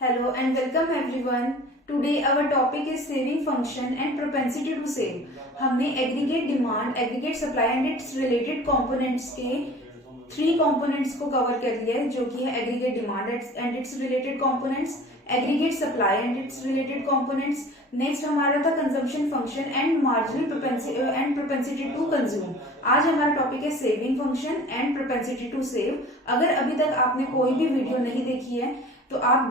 Hello and welcome everyone. Today our topic is saving function and propensity to save. हमने aggregate demand, aggregate supply and its related components के 3 components को cover कर लिया है, जो कि है aggregate demand and its related components, aggregate supply and its related components. Next हमारा था consumption function and marginal and propensity to consume. आज हमारा टॉपिक है saving function and propensity to save. अगर अभी तक आपने कोई भी वीडियो नहीं देखी है तो आप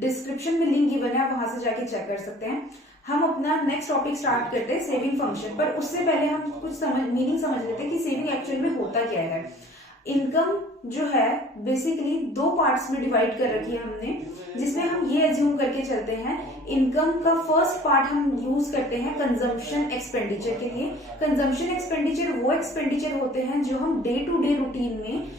डिस्क्रिप्शन में लिंक गिवन है, आप वहां से जाके चेक कर सकते हैं। हम अपना नेक्स्ट टॉपिक स्टार्ट करते हैं सेविंग फंक्शन पर। उससे पहले हम कुछ मीनिंग समझ लेते हैं कि सेविंग एक्चुअल में होता क्या है। इनकम जो है बेसिकली 2 पार्ट्स में डिवाइड कर रखी है हमने, जिसमें हम ये एज्यूम करके चलते हैं इनकम का फर्स्ट पार्ट हम यूज करते हैं कंजम्पशन एक्सपेंडिचर के लिए। कंजम्पशन एक्सपेंडिचर वो एक्सपेंडिचर होते हैं जो हम डे टू डे रूटीन में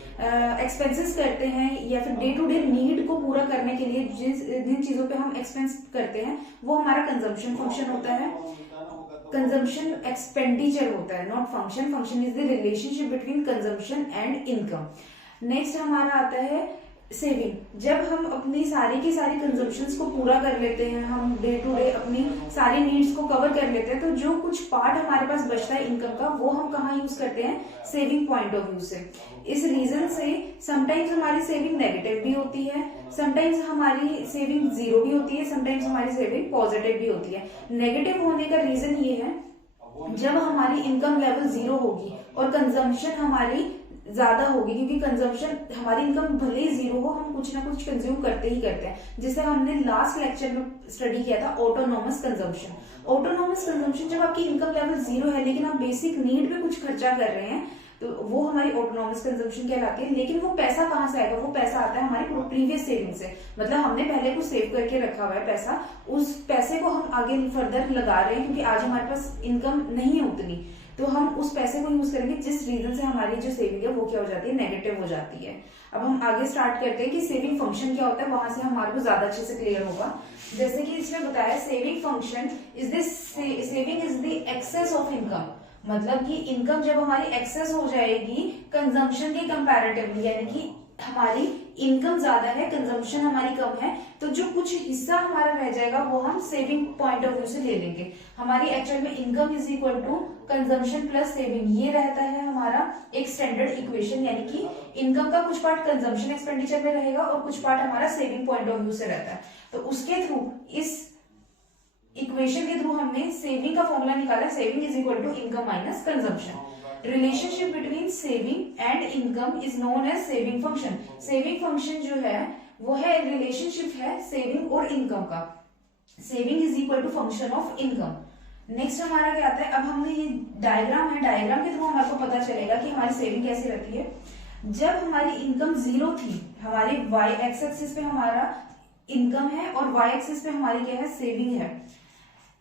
एक्सपेंसेस करते हैं या फिर डे टू डे नीड को पूरा करने के लिए जिन चीजों पे हम एक्सपेंस करते हैं वो हमारा कंजम्पशन फंक्शन होता है, कंजम्पशन एक्सपेंडिचर होता है, not function. Function is the relationship between consumption and income. Next हमारा आता है सेविंग। जब हम अपनी सारी की सारी कंजम्पशंस को पूरा कर लेते हैं, हम डे टू डे अपनी सारी नीड्स को कवर कर लेते हैं, तो जो कुछ पार्ट हमारे पास बचता है इनकम का, वो हम कहाँ यूज करते हैं, सेविंग पॉइंट ऑफ व्यू से। इस रीजन से समटाइम्स हमारी सेविंग नेगेटिव भी होती है, समटाइम्स हमारी सेविंग 0 भी होती है, समटाइम्स हमारी सेविंग पॉजिटिव भी होती है। नेगेटिव होने का रीजन ये है जब हमारी इनकम लेवल 0 होगी और कंजम्पशन हमारी ज्यादा होगी, क्योंकि कंजम्पशन हमारी इनकम भले ही 0 हो, हम कुछ ना कुछ कंज्यूम करते ही करते हैं। जिसे हमने लास्ट लेक्चर में स्टडी किया था, ऑटोनोमस कंजम्पशन। ऑटोनोमस कंजम्पशन जब आपकी इनकम लेवल 0 है लेकिन आप बेसिक नीड पे कुछ खर्चा कर रहे हैं, तो वो हमारी ऑटोनोमस कंजम्पशन कहलाती है। लेकिन वो पैसा कहाँ से आएगा? वो पैसा आता है हमारी प्रीवियस सेविंग से। मतलब हमने पहले कुछ सेव करके रखा हुआ है पैसा, उस पैसे को हम आगे फर्दर लगा रहे हैं, क्योंकि आज हमारे पास इनकम नहीं है उतनी, तो हम उस पैसे को यूज करेंगे, जिस रीजन से हमारी जो सेविंग है वो क्या हो जाती है, नेगेटिव हो जाती है। अब हम आगे स्टार्ट करते हैं कि सेविंग फंक्शन क्या होता है, वहां से हमारे को ज्यादा अच्छे से क्लियर होगा। जैसे कि इसमें बताया saving function is this, saving is the excess of income. मतलब कि इनकम जब हमारी एक्सेस हो जाएगी कंजम्पशन के कंपैरेटिवली, यानी कि हमारी इनकम ज्यादा है, कंजम्पशन हमारी कम है, तो जो कुछ हिस्सा हमारा रह जाएगा वो हम सेविंग पॉइंट ऑफ व्यू से ले लेंगे। हमारी एक्चुअल में income is equal to consumption plus saving, ये रहता है हमारा एक स्टैंडर्ड इक्वेशन। यानी कि इनकम का कुछ पार्ट कंजम्पशन एक्सपेंडिचर में रहेगा और कुछ पार्ट हमारा सेविंग पॉइंट ऑफ व्यू से रहता है। तो उसके थ्रू, इस इक्वेशन के थ्रू हमने सेविंग का फॉर्मूला निकाला, saving is equal to income minus consumption. Relationship between saving and income is known as saving function. Saving function जो है वो है रिलेशनशिप है सेविंग और इनकम का। Saving is equal to function of income. Next हमारा क्या आता है, अब हमने ये डायग्राम है, डायग्राम के थ्रू हमारे को पता चलेगा कि हमारी सेविंग कैसी रहती है। जब हमारी इनकम 0 थी, हमारे वाई एक्सिस पे हमारा इनकम है और वाई एक्सिस पे हमारी क्या है, सेविंग है।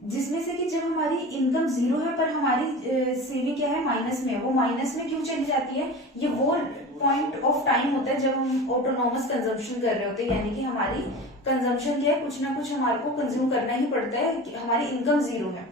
जिसमें से कि जब हमारी इनकम 0 है पर हमारी सेविंग क्या है, माइनस में है। वो माइनस में क्यों चली जाती है? ये वो पॉइंट ऑफ टाइम होता है जब हम ऑटोनोमस कंजम्पशन कर रहे होते हैं, यानी कि हमारी कंजम्पशन क्या है, कुछ ना कुछ हमारे को कंज्यूम करना ही पड़ता है, हमारी इनकम 0 है।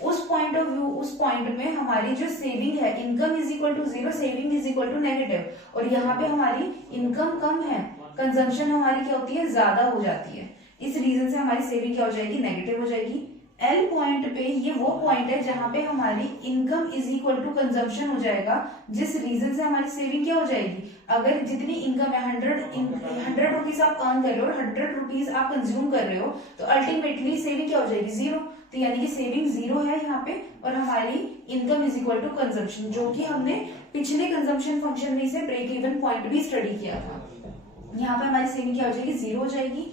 उस पॉइंट ऑफ व्यू, उस पॉइंट में हमारी जो सेविंग है, income is equal to 0, saving is equal to negative, और यहाँ पे हमारी इनकम कम है, कंजम्पशन हमारी क्या होती है, ज्यादा हो जाती है। इस रीजन से हमारी सेविंग क्या हो जाएगी, नेगेटिव हो जाएगी। एल पॉइंट पे, ये वो पॉइंट है जहां पे हमारी income is equal to consumption हो जाएगा, जिस रीजन से हमारी सेविंग क्या हो जाएगी। अगर जितनी इनकम है 100 रुपीज आप अर्न कर रहे हो और 100 रुपीज आप कंज्यूम कर रहे हो, तो अल्टीमेटली सेविंग क्या हो जाएगी, 0। तो यानी कि सेविंग 0 है यहाँ पे और हमारी income is equal to consumption, जो कि हमने पिछले कंजम्पशन फंक्शन में से ब्रेक इवन पॉइंट भी स्टडी किया था। यहाँ पे हमारी सेविंग क्या हो जाएगी, 0 हो जाएगी।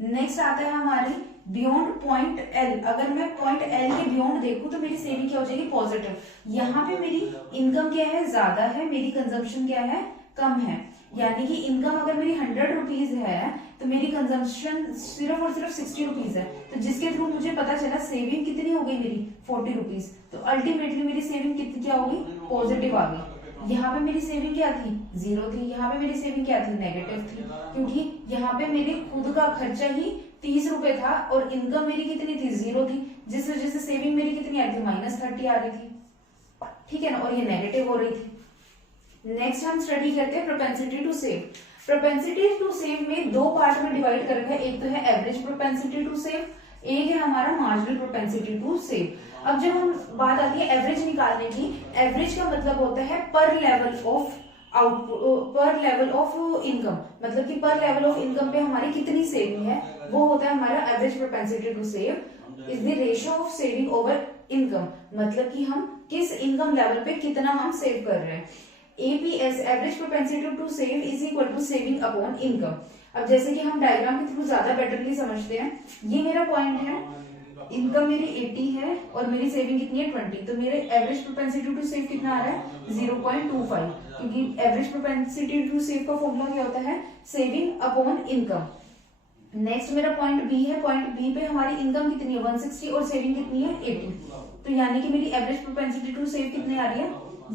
नेक्स्ट आता है हमारी बियॉन्ड पॉइंट एल। अगर मैं पॉइंट एल के बियॉन्ड देखूं तो मेरी सेविंग क्या हो जाएगी, पॉजिटिव। यहाँ पे मेरी इनकम क्या है, ज्यादा है, मेरी कंजम्पशन क्या है, कम है। यानी कि इनकम अगर मेरी 100 रुपीज है तो मेरी कंजम्पशन सिर्फ और सिर्फ 60 रुपीज है। तो जिसके थ्रू मुझे पता चला सेविंग कितनी हो गई मेरी, 40 रुपीज। तो अल्टीमेटली मेरी सेविंग कितनी क्या होगी, पॉजिटिव आ गई। यहाँ पे मेरी सेविंग क्या थी, 0 थी। यहाँ पे मेरी सेविंग क्या थी, नेगेटिव थी, क्योंकि यहाँ पे मेरे खुद का खर्चा ही 30 रुपए था और इनकम मेरी कितनी थी, 0 थी, जिस वजह से सेविंग मेरी कितनी आ रही थी, -30 आ रही थी। ठीक है ना, और ये नेगेटिव हो रही थी। नेक्स्ट हम स्टडी करते हैं propensity to save. Propensity to save में दो पार्ट में डिवाइड कर रखा है, एक तो है एवरेज प्रोपेंसिटी टू सेव, एक है हमारा मार्जिनल प्रोपेंसिटी टू सेव। अब जब हम बात आती है एवरेज निकालने की, एवरेज का मतलब होता है पर लेवल ऑफ आउटपुट, पर लेवल ऑफ इनकम, मतलब कि पर लेवल ऑफ इनकम पे हमारी कितनी सेविंग है, वो होता है हमारा average propensity to save is the ratio of saving over income, मतलब कि हम किस इनकम लेवल पे कितना हम सेव कर रहे हैं। APS average propensity to save is equal to saving upon income. अब जैसे कि हम डायग्राम के थ्रू ज्यादा बेटरली समझते हैं, ये मेरा पॉइंट है, इनकम मेरी 80 है और मेरी सेविंग कितनी है 20, तो मेरे एवरेज प्रोपेंसिटी टू सेव कितना आ रहा है 0.25, क्योंकि एवरेज प्रोपेंसिटी टू सेव का फॉर्मूला क्या होता है, सेविंग अपॉन इनकम। नेक्स्ट मेरा पॉइंट बी है, पॉइंट बी पे हमारी इनकम कितनी है 160 और सेविंग कितनी है 80, तो यानी कि मेरी एवरेज प्रोपेंसिटी टू सेव कितनी आ रही है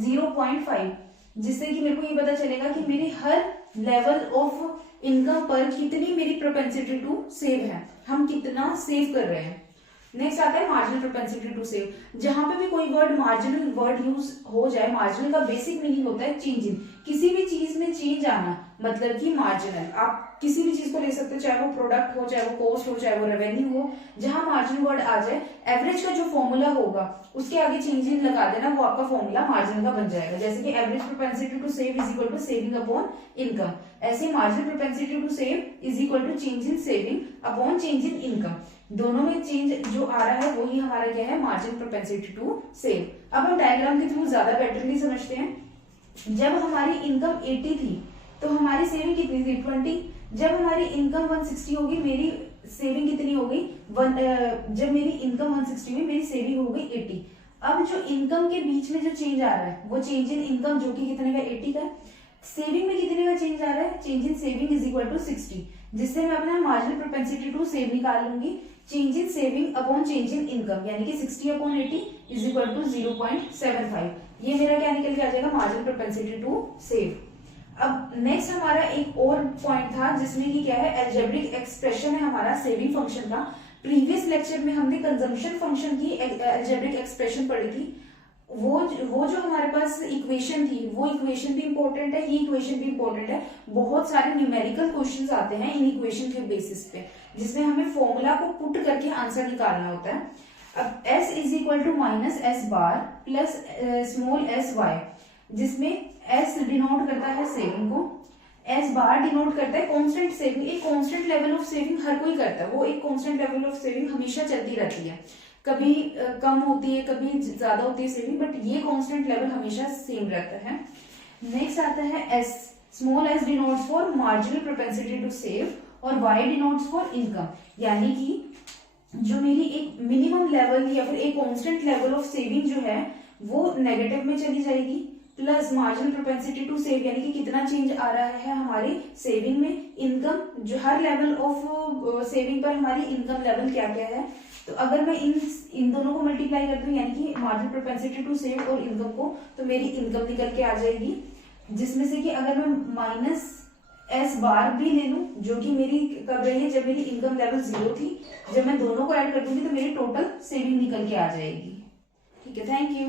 0.5, जिससे कि मेरे को ये पता चलेगा कि मेरी हर लेवल ऑफ इनकम पर कितनी मेरी प्रोपेंसिटी टू सेव है, हम कितना सेव कर रहे हैं। नेक्स्ट आता है मार्जिनल प्रोपेंसिटी टू सेव। जहां पे भी कोई वर्ड मार्जिनल वर्ड यूज हो जाए, मार्जिनल का बेसिक मीनिंग होता है चेंज इन, किसी भी चीज में चेंज आना, मतलब कि मार्जिनल। आप किसी भी चीज को ले सकते हो, चाहे वो प्रोडक्ट हो, चाहे वो कॉस्ट हो, चाहे वो रेवेन्यू हो, जहां मार्जिनल वर्ड आ जाए, एवरेज का जो फॉर्मूला होगा उसके आगे चेंज इन लगा देना, वो आपका फॉर्मूला मार्जिनल का बन जाएगा। जैसे कि average propensity to save is equal to saving upon income, ऐसे marginal propensity to save is equal to change in saving upon change in income. दोनों में चेंज जो आ रहा है वही हमारा क्या है, मार्जिन प्रोपेंसिटी टू सेव। अब हम डायग्राम के थ्रू ज्यादा बेटरली समझते हैं। जब हमारी इनकम 80 थी तो हमारी सेविंग कितनी थी 20, जब हमारी इनकम 160 होगी मेरी सेविंग कितनी हो गई, जब मेरी इनकम 160 हुई मेरी सेविंग हो गई 80। अब जो इनकम के बीच में जो चेंज आ रहा है वो चेंज इन इनकम, जो कि कितने का 80 का, सेविंग में कितने का चेंज आ रहा है, change in saving is equal to 60, जिससे मैं अपना मार्जिनल प्रोपेंसिटी टू सेव निकाल लूंगी, change in saving upon change in income, यानी कि 60 अपॉन 80 इज इक्वल टू 0.75। ये मेरा क्या निकल के आ जाएगा, मार्जिनल प्रोपेंसिटी टू सेव। अब नेक्स्ट हमारा एक और पॉइंट था जिसमें कि क्या है, अलजेब्रिक एक्सप्रेशन है हमारा सेविंग फंक्शन का। प्रीवियस लेक्चर में हमने कंजम्पशन फंक्शन की अलजेब्रिक एक्सप्रेशन पढ़ी थी। वो जो हमारे पास इक्वेशन थी, वो इक्वेशन भी इंपॉर्टेंट है, ये इक्वेशन भी इंपॉर्टेंट है। बहुत सारे न्यूमेरिकल क्वेश्चंस आते हैं इन इक्वेशन के बेसिस पे, जिसमें हमें फॉर्मूला को पुट करके आंसर निकालना होता है। अब s is equal to minus S bar plus small S Y, जिसमें s डिनोट करता है सेविंग को, s बार डिनोट करता है कांस्टेंट सेविंग। एक कांस्टेंट लेवल ऑफ सेविंग हर कोई करता है, वो एक कांस्टेंट लेवल ऑफ सेविंग हमेशा चलती रहती है, कभी कम होती है कभी ज्यादा होती है सेविंग, बट ये कांस्टेंट लेवल हमेशा सेम रहता है। नेक्स्ट आता है s, small s denotes for marginal propensity to save और y डिनोट्स फॉर इनकम, यानी कि जो मेरी एक मिनिमम लेवल या फिर एक कांस्टेंट लेवल ऑफ सेविंग जो है वो नेगेटिव में चली जाएगी, plus marginal propensity to save यानी कि कितना चेंज आ रहा है हमारी सेविंग में, इनकम जो हर लेवल ऑफ सेविंग पर हमारी इनकम लेवल क्या क्या है। तो अगर मैं इन दोनों को मल्टीप्लाई कर दूं, यानी कि मार्जिनल प्रोपेंसिटी टू सेव और इनकम को, तो मेरी इनकम निकल के आ जाएगी, जिसमें से कि अगर मैं माइनस एस बार भी ले लूं, जो कि मेरी कब रही है, जब मेरी इनकम लेवल 0 थी, जब मैं दोनों को ऐड कर दूंगी तो मेरी टोटल सेविंग निकल के आ जाएगी। ठीक है, थैंक यू।